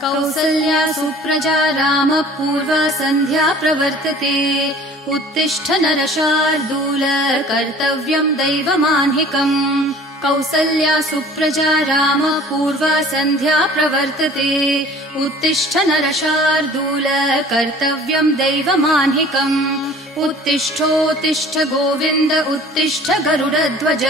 कौसल्या सुप्रजा रामः पूर्वा सन्ध्या प्रवर्तते। उत्तिष्ठ नरशार्दूल कर्तव्यम् दैवमाह्निकम्। कौसल्या सुप्रजा रामः पूर्वा सन्ध्या प्रवर्तते। उत्तिष्ठ नरशार्दूल कर्तव्यम् दैवमाह्निकम्। उत्तिष्ठोत्तिष्ठ गोविन्द उत्तिष्ठ गरुडध्वज।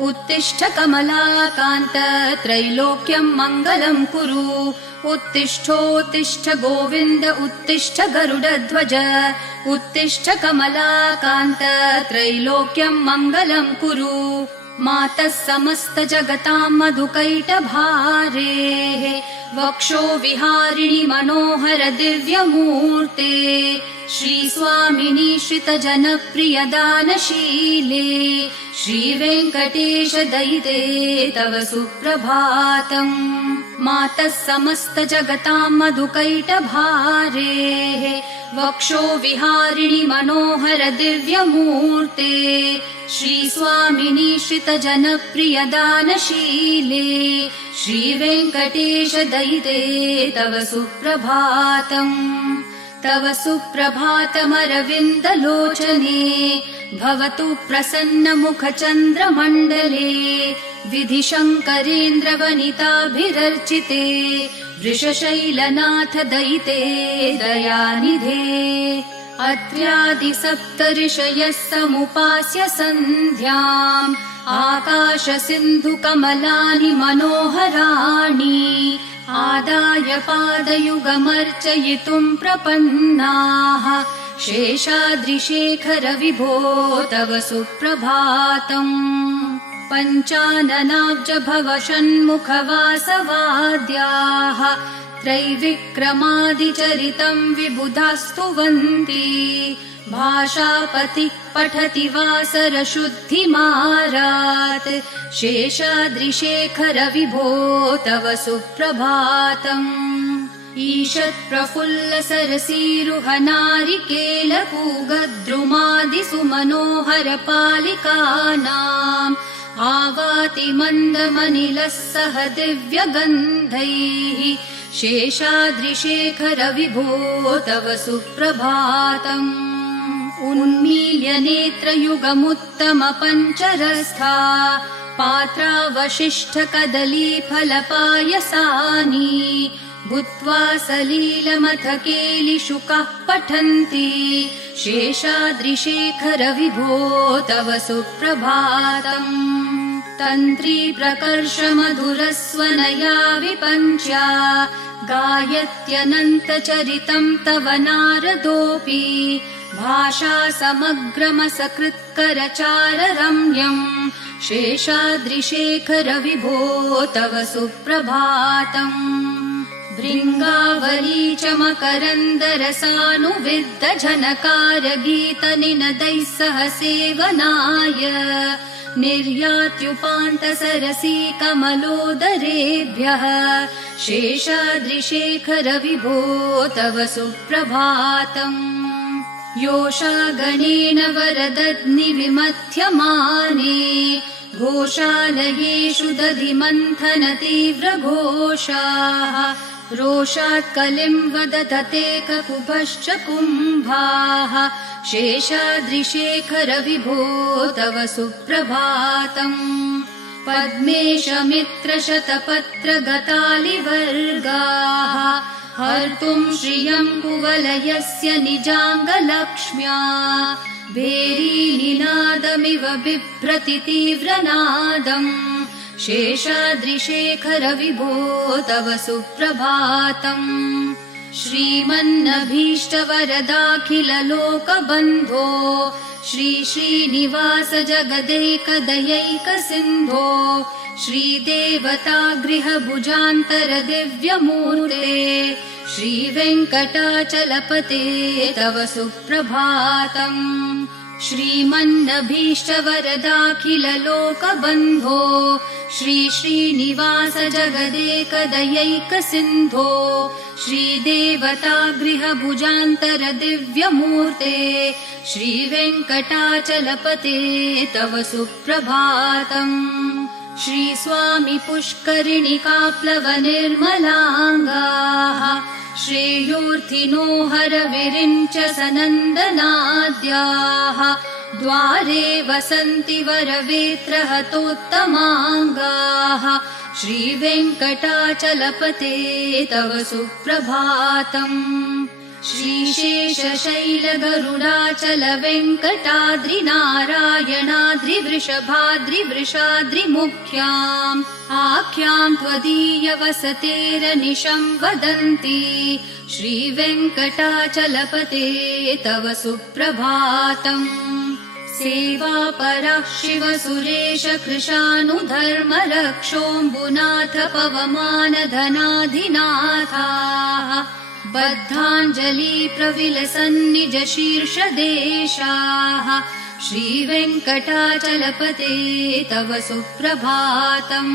उत्तिष्ठ कमलाकान्त त्रैलोक्यम् मङ्गलम् कुरु। उत्तिष्ठोत्तिष्ठ गोविन्द उत्तिष्ठ गरुडध्वज। उत्तिष्ठ कमलाकान्त त्रैलोक्यम् मङ्गलम् कुरु। मातः समस्त जगताम् मधुकैटभारेः वक्षो विहारिणि मनोहर दिव्यमूर्ते। श्रीस्वामिनि श्रितजनप्रियदानशीले श्रीवेङ्कटेश दयिते तव सुप्रभातम्। मातः समस्त जगताम् मधुकैटभारेः वक्षो विहारिणि मनोहर दिव्यमूर्ते। श्रीस्वामिनि श्रितजनप्रियदानशीले श्रीवेङ्कटेश दयिते तव सुप्रभातम्। तव सुप्रभातमरविन्दलोचने भवतु प्रसन्नमुखचन्द्रमण्डले। विधिशङ्करेन्द्रवनिताभिरर्चिते वृषशैलनाथ दयिते दयानिधे। अत्र्यादिसप्तऋषयः समुपास्य सन्ध्याम् आकाशसिन्धुकमलानि मनोहराणि। आदाय पादयुगमर्चयितुम् प्रपन्नाः शेषाद्रिशेखर विभो तव सुप्रभातम्। पञ्चाननाब्ज भव षण्मुखवासवाद्याः त्रैविक्रमादिचरितम् विबुधास्तुवन्ति। भाषापतिः पठति वासरशुद्धिमारात् शेषाद्रिशेखर विभो तव सुप्रभातम्। ईषत्प्रफुल्ल सरसीरुहनारिकेलपूगद्रुमादिसुमनोहर पालिकानाम् आवाति मन्दमनिलः सह दिव्यगन्धैः शेषाद्रिशेखर विभो तव सुप्रभातम्। उन्मील्य नेत्रयुगमुत्तम पञ्चरस्था पात्रावशिष्ठ कदलीफलपायसानि भूत्वा सलीलमथ केलिशुकाः पठन्ति शेषाद्रिशेखर विभो तव सुप्रभातम्। तन्त्री प्रकर्ष मधुरस्वनया विपञ्च्या गायत्यनन्तचरितम् तव नारदोऽपि। भाषा समग्रमसकृत्करचार रम्यम् शेषाद्रिशेखर विभो तव सुप्रभातम्। भृङ्गावली च मकरन्दरसानुविद्ध झनकार गीतनिनदैः सह सेवनाय निर्यात्युपान्त सरसी कमलोदरेभ्यः शेषाद्रिशेखर विभो तव सुप्रभातम्। योषागणेन वरदग्निविमथ्यमाने घोषालयेषु दधिमन्थन तीव्रघोषाः रोषात् कलिम् वदधते ककुभश्च कुम्भाः शेषाद्रिशेखर विभो तव सुप्रभातम्। पद्मेशमित्रशतपत्रगतालिवर्गाः हर्तुम् श्रियम् कुवलयस्य निजाङ्गलक्ष्म्या भेरीनिनादमिव बिभ्रति तीव्रनादम् शेषाद्रिशेखर विभो तव सुप्रभातम्। श्रीमन्नभीष्टवरदाखिललोकबन्धो श्री श्रीनिवास जगदैकदयैकसिन्धो श्रीदेवतागृहभुजान्तर दिव्यमूर्ते श्रीवेङ्कटाचलपते तव सुप्रभातम्। श्रीमन्नभीष्टवरदाखिललोकबन्धो श्री श्रीनिवास जगदेकदयैकसिन्धो श्रीदेवतागृहभुजान्तर दिव्यमूर्ते श्रीवेङ्कटाचलपते तव सुप्रभातम्। श्रीस्वामी पुष्करिणिकाप्लवनिर्मलाङ्गाः श्रेयोर्थिनो हरविरिञ्च सनन्दनाद्याः द्वारे वसन्ति वरवेत्रहतोत्तमाङ्गाः श्रीवेङ्कटाचलपते तव सुप्रभातम् श्रीशेषशैलगरुडाचल वेङ्कटाद्रिनारायणाद्रिवृषभाद्रिवृषाद्रिमुख्याम् आख्याम् त्वदीयवसतेरनिशम् वदन्ति श्रीवेङ्कटाचलपते तव सुप्रभातम् सेवापरः शिवसुरेश कृशानुधर्म रक्षोऽम्बुनाथ पवमानधनाधिनाथाः बद्धाञ्जलि प्रविलसन्निज शीर्षदेशाः श्रीवेङ्कटाचलपते तव सुप्रभातम्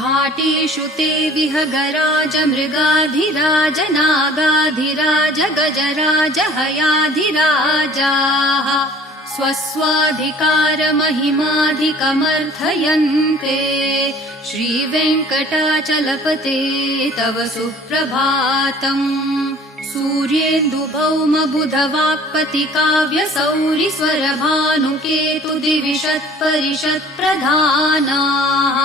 घाटेषु ते विहगराज मृगाधिराज नागाधिराज गजराज हयाधिराजाः स्वस्वाधिकारमहिमाधिकमर्थयन्ते श्रीवेङ्कटाचलपते तव सुप्रभातम् सूर्येन्दुभौमबुधवाक्पतिकाव्यसौरिस्वरभानुकेतुदिविषत्परिषत्प्रधानाः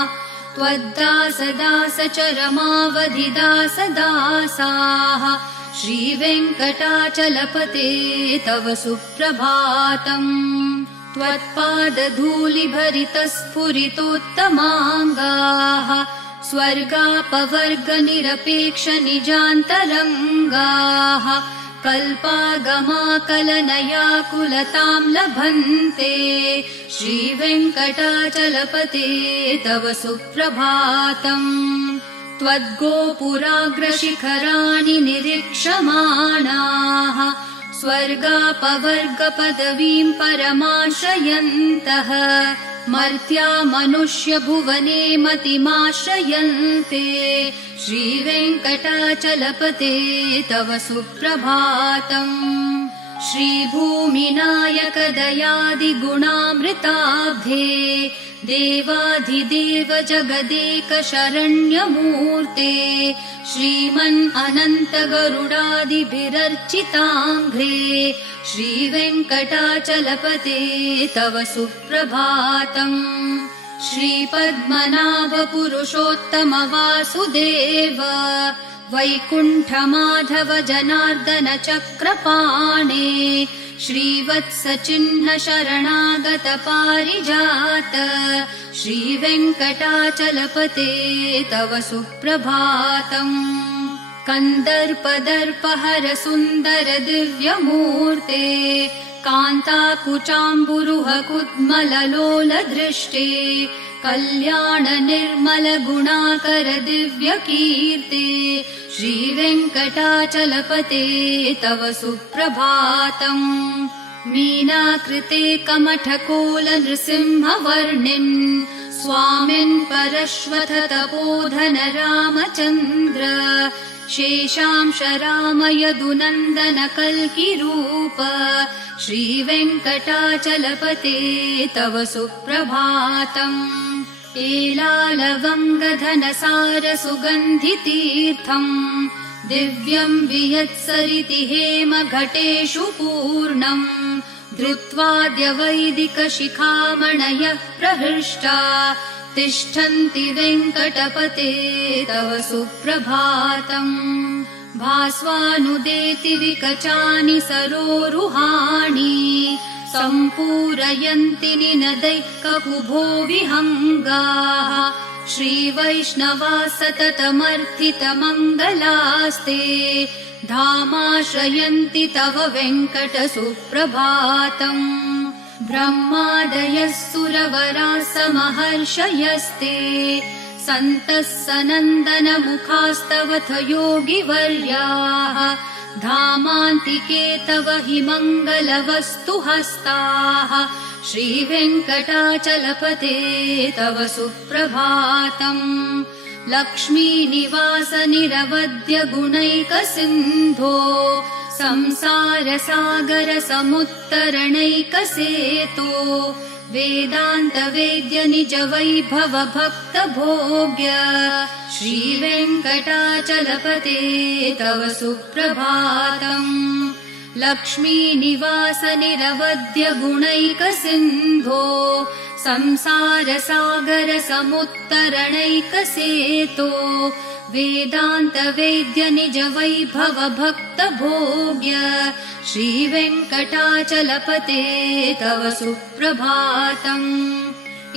त्वद्दासदासचरमावधिदासदासाः श्रीवेङ्कटाचलपते तव सुप्रभातम् त्वत्पादधूलिभरितस्फुरितोत्तमाङ्गाः स्वर्गापवर्गनिरपेक्षनिजान्तरङ्गाः कल्पागमाकलनयाकुलताम् लभन्ते श्रीवेङ्कटाचलपते तव सुप्रभातम् त्वद्गोपुराग्रशिखराणि निरीक्षमाणाः स्वर्गापवर्गपदवीम् परमाश्रयन्तः मर्त्या मनुष्यभुवने मतिमाश्रयन्ते श्रीवेङ्कटाचलपते तव सुप्रभातम् श्रीभूमिनायक दयादिगुणामृताब्धे देवाधिदेव जगदेक शरण्यमूर्ते श्रीमन् अनन्त गरुडादिभिरर्चिताङ्घ्रे श्रीवेङ्कटाचलपते तव सुप्रभातम् श्रीपद्मनाभ पुरुषोत्तम वासुदेव वैकुण्ठमाधव जनार्दन चक्रपाणे श्रीवत्सचिह्न शरणागत पारिजात श्रीवेङ्कटाचलपते तव सुप्रभातम् कन्दर्पदर्पहर सुन्दर दिव्यमूर्ते कान्ताकुचाम्बुरुह कुड्मललोल दृष्टे कल्याण निर्मल गुणाकर दिव्यकीर्ते श्रीवेङ्कटाचलपते तव सुप्रभातम् मीनाकृते कमठकोल नृसिंहवर्णिन् स्वामिन् परश्वथ तपोधन रामचन्द्र शेषांश राम यदुनन्दन कल्किरूप श्रीवेङ्कटाचलपते तव सुप्रभातम् एलालवङ्गधनसार सुगन्धितीर्थम् दिव्यम् वियत्सरिति हेम घटेषु पूर्णम् धृत्वाद्य वैदिक शिखामणयः प्रहृष्टा तिष्ठन्ति वेङ्कटपते तव सुप्रभातम् भास्वानुदेति विकचानि सरोरुहाणि सम्पूरयन्ति निनदैः ककुभो विहङ्गाः श्रीवैष्णवा सततमर्थितमङ्गलास्ते धामाश्रयन्ति तव वेङ्कट सुप्रभातम् ब्रह्मादयः सुरवराः समहर्षयस्ते सन्तः सनन्दन मुखास्तवथ योगिवर्याः धामान्तिके तव हि मङ्गलवस्तु हस्ताः श्रीवेङ्कटाचलपते तव सुप्रभातम् लक्ष्मीनिवास निरवद्य गुणैकसिन्धो संसार सागर समुत्तरणैकसेतो वेदान्तवेद्य निज वैभव भक्त भोग्य श्रीवेङ्कटाचलपते तव सुप्रभातम्। लक्ष्मीनिवास निरवध्य गुणैकसिन्धो संसारसागर समुत्तरणैकसेतो वेदान्तवेद्य निज वैभव भक्त भोग्य श्रीवेङ्कटाचलपते तव सुप्रभातम्।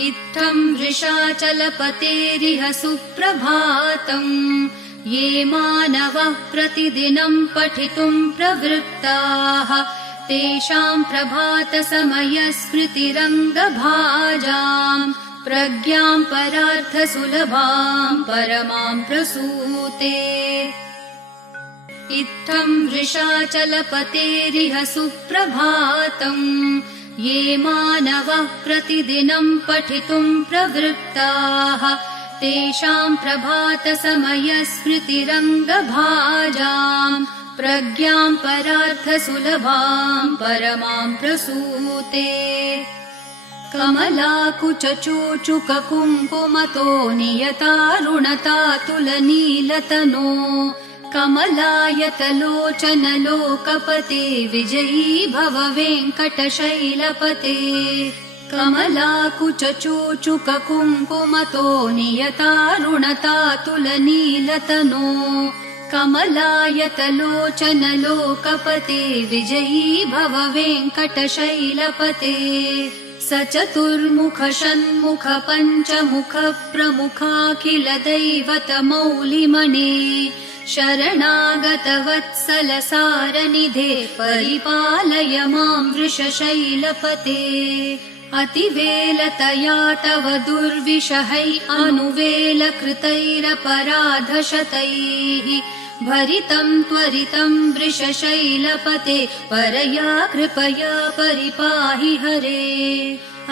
इत्थं वृषाचलपतेरिह सुप्रभातम्। ये मानवः प्रतिदिनं पठितुं प्रवृत्ताः तेषां प्रभातसमयस्मृतिरङ्गभाजाम् प्रज्ञां परार्थसुलभां परमां प्रसूते। इत्थं वृषाचलपतेरिह सुप्रभातम्। ये मानवः प्रतिदिनं पठितुं प्रवृत्ताः तेषां प्रभातसमयस्मृतिरङ्गभाजाम् प्रज्ञां परार्थसुलभां परमां प्रसूते। कमलाकुचूचुककुङ्कुमतो नियतारुणतातुलनीलतनो कमलायतलोचनलोकपते विजयी भव वेङ्कटशैलपते। कमलाकुचूचुककुङ्कुमतो नियतारुणतातुलनीलतनो कमलायतलोचनलोकपते विजयी भव वेङ्कटशैलपते। स चतुर्मुख षण्मुख पञ्चमुख प्रमुखाखिल दैवतमौलिमणे शरणागत वत्सल सारनिधे परिपालय मां वृषशैलपते। अतिवेलतया तव दुर्विषहै अनुवेलकृतैरपराधशतैः भरितं त्वरितं वृषशैलपते परया कृपया परिपाहि हरे।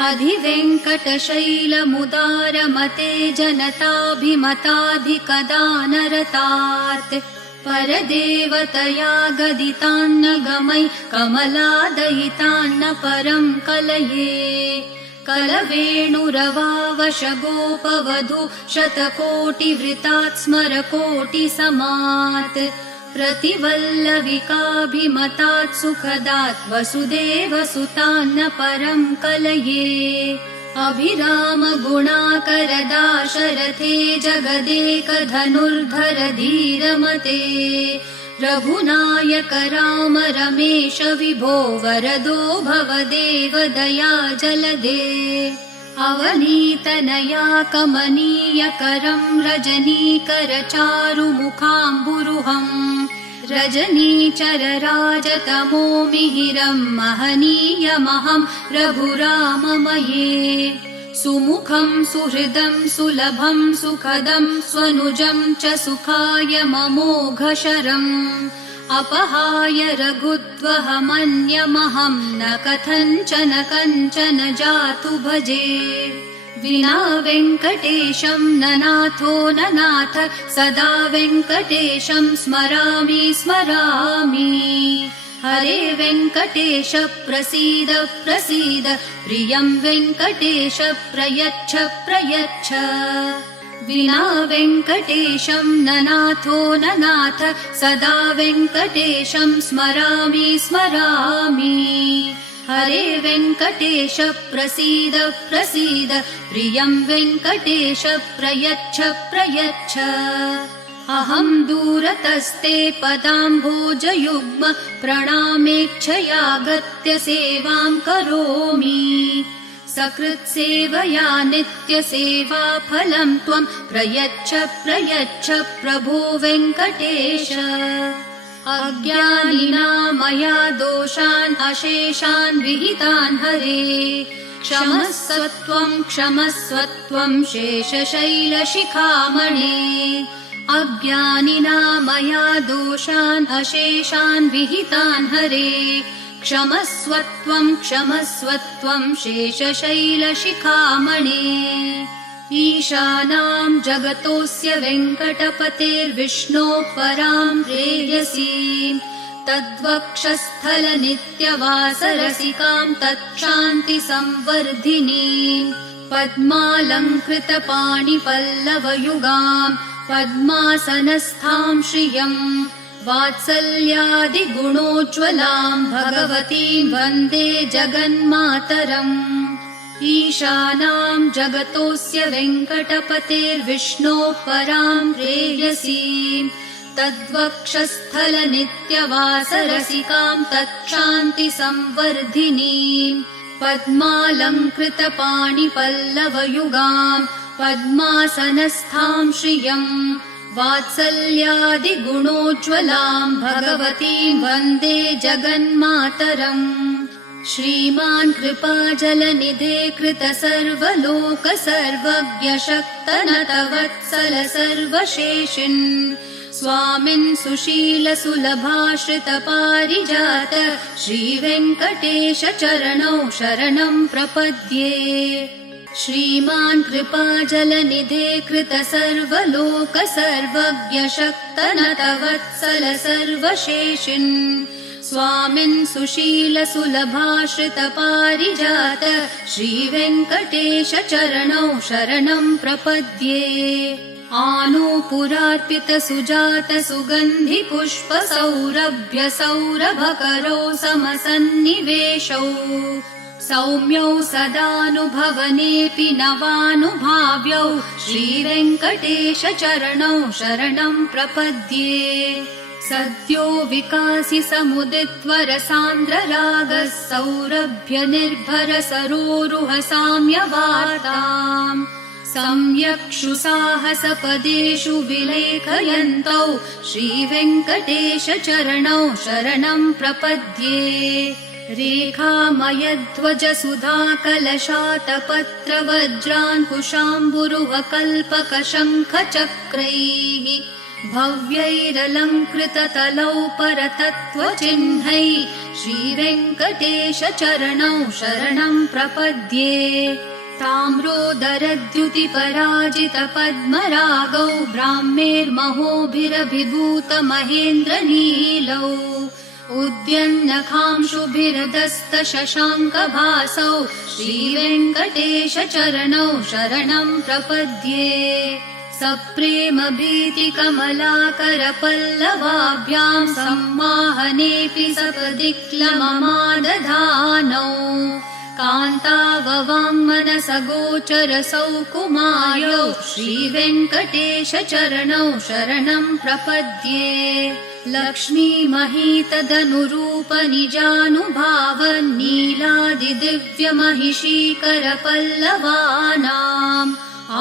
अधिवेङ्कटशैलमुदारमते जनताभिमताधिकदानरतात् परदेवतया गदितान्नगमै कमलादयितान्न परं कलये। कलवेणुरवावशगोपवधू शतकोटिवृतात् स्मरकोटिसमात् प्रतिवल्लविकाभिमतात् सुखदात् वसुदेवसुतान्न परं कलये। अभिराम गुणाकर दाशरथे जगदेकधनुर्धर धीरमते रघुनायक राम रमेश विभो वरदो भवदेव दया जलदे। अवनीतनया कमनीयकरं रजनीकर चारुमुखाम्बुरुहम् रजनीचरराजतमो मिहिरं महनीयमहं रघुराममये। सुमुखं सुहृदं सुलभं सुखदं स्वनुजं च सुखाय ममोघशरम् अपहाय रघुत्वहमन्यमहं न कथञ्चन कञ्चन जातु भजे। विना वेङ्कटेशं न नाथो न नाथ सदा वेङ्कटेशं स्मरामि स्मरामि। हरे वेङ्कटेश प्रसीद प्रसीद प्रियं वेङ्कटेश प्रयच्छ प्रयच्छ। विना वेङ्कटेशं न नाथो न नाथ सदा वेङ्कटेशं स्मरामि स्मरामि। हरे वेङ्कटेश प्रसीद प्रसीद प्रियं वेङ्कटेश प्रयच्छ प्रयच्छ। अहं दूरतस्ते पदाम्भोजयुग्म प्रणामेच्छयागत्य सेवां करोमि। सकृत्सेवया नित्यसेवाफलं त्वं प्रयच्छ प्रयच्छ प्रभो वेङ्कटेश। अज्ञानिना मया दोषान् अशेषान् विहितान् हरे क्षमस्वत्वं शेषशैलशिखामणे। अज्ञानिना मया दोषान् अशेषान् विहितान् हरे क्षमस्वत्वं शेषशैलशिखामणे। ईशानां जगतोऽस्य वेङ्कटपतेर्विष्णोः परां प्रेयसीं तद्वक्षस्थलनित्यवासरसिकां तत्क्षान्तिसंवर्धिनीम् पद्मालङ्कृतपाणिपल्लवयुगाम् पद्मासनस्थां श्रियम् वात्सल्यादिगुणोज्ज्वलाम् भगवतीं वन्दे जगन्मातरम् ईशानां जगतोऽस्य वेङ्कटपतेर्विष्णोः परां प्रेयसीम् तद्वक्षस्थलनित्यवासरसिकां तत्क्षान्तिसंवर्धिनीम् पद्मालङ्कृतपाणिपल्लवयुगाम् पद्मासनस्थां श्रियम् वात्सल्यादिगुणोज्ज्वलाम् भगवतीं वन्दे जगन्मातरम् श्रीमान् कृपाजलनिधे कृतसर्वलोक सर्वज्ञ शक्तनतवत्सल सर्वशेषिन् स्वामिन् सुशील सुलभाश्रित पारिजात श्रीवेङ्कटेश चरणौ शरणं प्रपद्ये श्रीमान् कृपाजलनिधे कृतसर्वलोक सर्वज्ञ शक्तनतवत्सल सर्वशेषिन् स्वामिन् सुशील सुलभाश्रित पारिजात श्रीवेङ्कटेश चरणौ शरणं प्रपद्ये आनूपुरार्पित सुजात सुगन्धि पुष्प सौरभ्य सौरभकरौ समसन्निवेशौ सौम्यौ सदानुभवनेऽपि नवानुभाव्यौ श्रीवेङ्कटेश चरणौ शरणं प्रपद्ये सद्यो विकासि समुदित्वर सान्द्र रागः सौरभ्य निर्भर सरोरुह साम्यवार्ताम् सम्यक्षु साहसपदेषु विलेखयन्तौ श्रीवेङ्कटेश चरणौ शरणं प्रपद्ये रेखामयध्वज सुधाकलशातपत्र वज्राङ्कुशाम्बुरुह कल्पक शङ्ख चक्रैः भव्यैरलङ्कृततलौ परतत्त्वचिह्नैः श्रीवेङ्कटेश चरणौ शरणं प्रपद्ये ताम्रोदरद्युतिपराजित पद्मरागौ ब्राह्मेर्महोभिरभिभूत महेन्द्रनीलौ उद्यन्नखांशुभिर्दस्त शशाङ्कभासौ श्रीवेङ्कटेश चरणौ शरणं प्रपद्ये सप्रेम भीतिकमलाकर पल्लवाभ्यां सम्माहनेऽपि सपदिक्लममादधानौ कान्ताववाङ्मनसगोचरसौ कुमार्यौ श्रीवेङ्कटेश चरणौ शरणं प्रपद्ये लक्ष्मीमहीतदनुरूप निजानुभावन्नीलादिदिव्यमहिषीकर पल्लवानाम्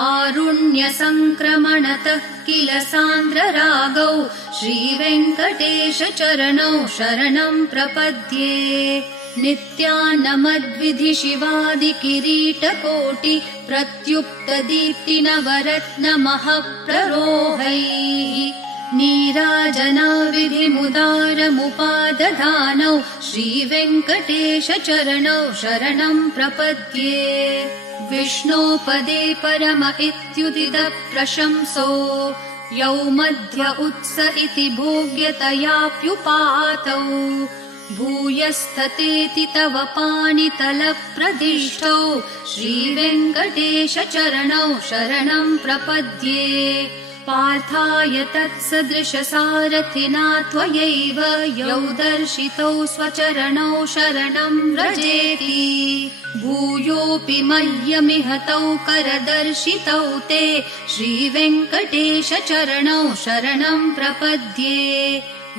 आरुण्यसङ्क्रमणतः किल सान्द्ररागौ श्रीवेङ्कटेश चरणौ शरणं प्रपद्ये नित्यानमद्विधि शिवादि किरीटकोटि प्रत्युक्त दीप्ति नवरत्नमःप्ररोहैः नीराजनाविधिमुदारमुपादधानौ श्रीवेङ्कटेश चरणौ शरणं प्रपद्ये विष्णोपदे परम इत्युदित प्रशंसो यौ मध्य उत्स इति भोग्यतयाप्युपातौ भूयस्ततेति तव पाणितलप्रदिष्टौ श्रीवेङ्कटेश चरणौ शरणं प्रपद्ये पार्थाय तत्सदृशसारथिना त्वयैव यौ दर्शितौ स्वचरणौ शरणं व्रजेति भूयोऽपि मह्यमिहतौ करदर्शितौ ते श्रीवेङ्कटेश चरणौ शरणं प्रपद्ये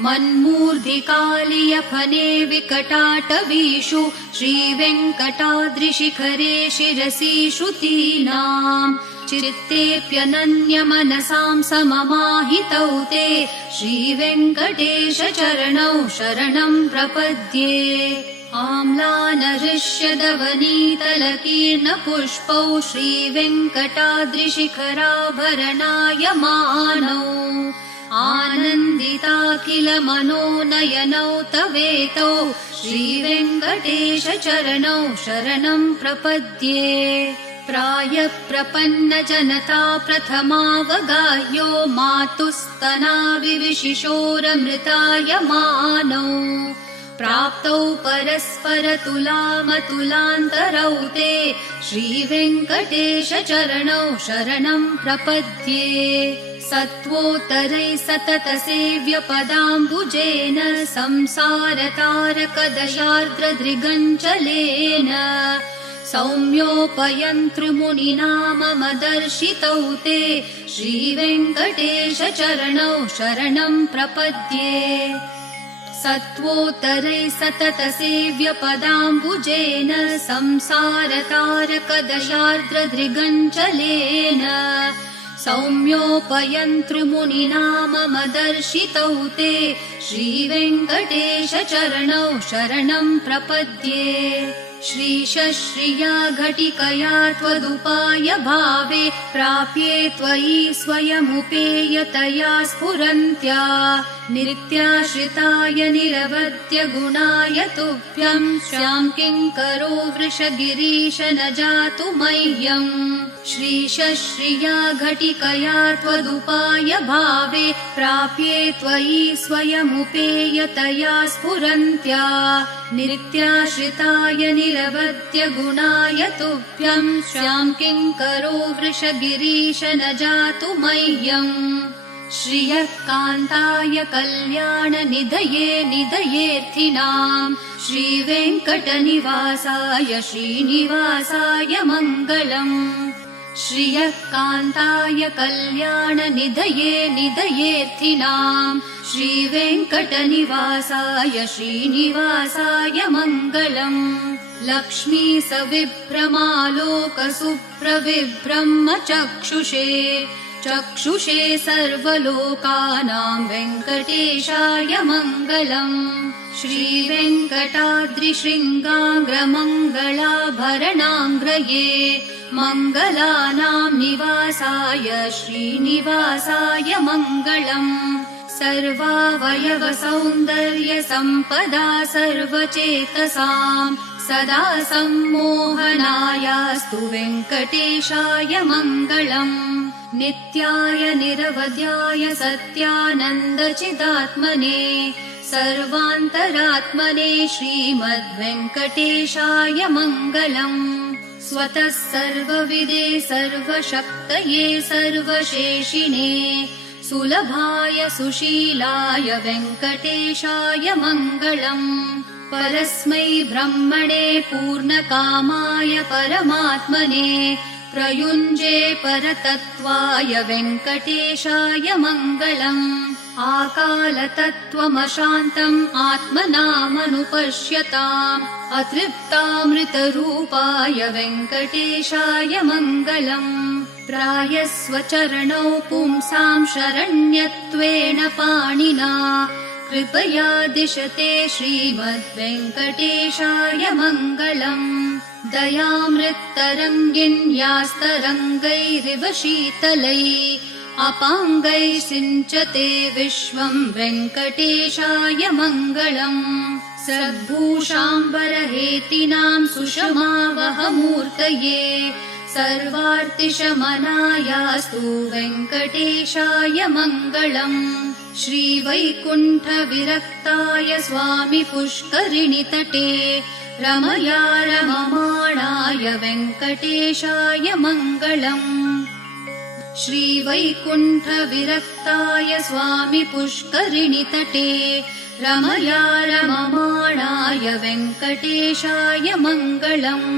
मन्मूर्धिकालियफने विकटाटवीषु श्रीवेङ्कटाद्रिशिखरे शिरसि श्रुतीनाम् चित्तेऽप्यनन्यमनसां सममाहितौ ते श्रीवेङ्कटेश चरणौ शरणं प्रपद्ये आम्लानहृष्यदवनीतलकीर्णपुष्पौ श्रीवेङ्कटाद्रिशिखराभरणायमानौ आनन्दिताखिल मनोनयनौ तवेतौ श्रीवेङ्कटेश चरणौ शरणं प्रपद्ये प्रायप्रपन्नजनता प्रथमावगाह्यो मातुस्तनाविविशिशोरमृतायमानौ प्राप्तौ परस्परतुलामतुलान्तरौ ते श्रीवेङ्कटेशचरणौ शरणं प्रपद्ये सत्त्वोत्तरैः सततसेव्यपदाम्बुजेन संसारतारकदशार्द्रदृगञ्चलेन सौम्योपयन्तृमुनिना मम दर्शितौ ते श्रीवेङ्कटेशचरणौ शरणं प्रपद्ये सत्त्वोत्तरैः सततसेव्यपदाम्बुजेन संसारतारकदशार्द्रदृगञ्चलेन सौम्योपयन्तृमुनिना मम दर्शितौ ते श्रीवेङ्कटेशचरणौ शरणं प्रपद्ये श्रीशश्रिया घटिकया त्वदुपाय भावे प्राप्ये त्वयि स्वयमुपेयतया स्फुरन्त्या नित्याश्रिताय निरवद्य गुणाय तुभ्यं स्यां किङ्करो वृषगिरीश न जातु मह्यम् श्रीशश्रिया घटिकया त्वदुपाय भावे प्राप्ये त्वयि स्वयमुपेयतया स्फुरन्त्या नित्याश्रिताय निरवद्य गुणाय तुभ्यं स्यां किङ्करो वृषगिरीश न जातु मह्यम् श्रियः कान्ताय कल्याणनिधये निधयेऽर्थिनाम् श्रीवेङ्कटनिवासाय श्रीनिवासाय मङ्गलम् श्रियः कान्ताय कल्याणनिधये निधयेऽर्थिनाम् श्रीवेङ्कटनिवासाय श्रीनिवासाय मङ्गलम् लक्ष्मी सविभ्रमालोकसुप्रविभ्रह्मचक्षुषे चक्षुषे सर्वलोकानां वेङ्कटेशाय मङ्गलम् श्रीवेङ्कटाद्रिशृङ्गाग्रमङ्गलाभरणाङ्ग्रये मङ्गलानां निवासाय श्रीनिवासाय मङ्गलम् सर्वावयवसौन्दर्यसम्पदा सर्वचेतसां सदा सम्मोहनायास्तु वेङ्कटेशाय मङ्गलम् नित्याय निरवध्याय सत्यानन्दचिदात्मने सर्वान्तरात्मने श्रीमद्वेङ्कटेशाय मङ्गलम् स्वतः सर्वविदे सर्वशक्तये सर्वशेषिणे सुलभाय सुशीलाय वेङ्कटेशाय मङ्गलम् परस्मै ब्रह्मणे पूर्णकामाय परमात्मने प्रयुञ्जे परतत्त्वाय वेङ्कटेशाय मङ्गलम् आकालतत्त्वमशान्तम् आत्मनामनुपश्यताम् अतृप्तामृतरूपाय वेङ्कटेशाय मङ्गलम् प्रायस्वचरणौ पुंसां शरण्यत्वेन पाणिना कृपया दिशते श्रीमद्वेङ्कटेशाय मङ्गलम् दयामृत्तरङ्गिन्यास्तरङ्गैरिव शीतलैः अपाङ्गैः सिञ्चते विश्वं वेङ्कटेशाय मङ्गलम् सद्भूषाम्बरहेतिनां सुषमावहमूर्तये सर्वार्तिशमनायास्तु वेङ्कटेशाय मङ्गलम् श्रीवैकुण्ठविरक्ताय स्वामि पुष्करिणीतटे रमया रममाणाय वेङ्कटेशाय मङ्गलम् श्रीवैकुण्ठविरक्ताय स्वामि पुष्करिणीतटे रमया रममाणाय वेङ्कटेशाय मङ्गलम्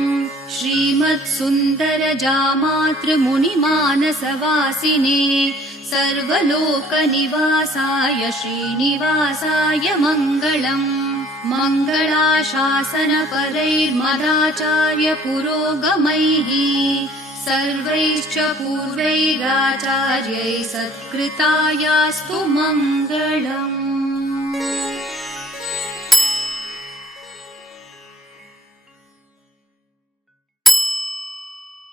श्रीमत्सुन्दरजामातृमुनिमानसवासिने सर्वलोकनिवासाय श्रीनिवासाय मङ्गलम् मङ्गलाशासनपरैर्मदाचार्य पुरोगमैः सर्वैश्च पूर्वैराचार्यैः सत्कृतायास्तु मङ्गलम्।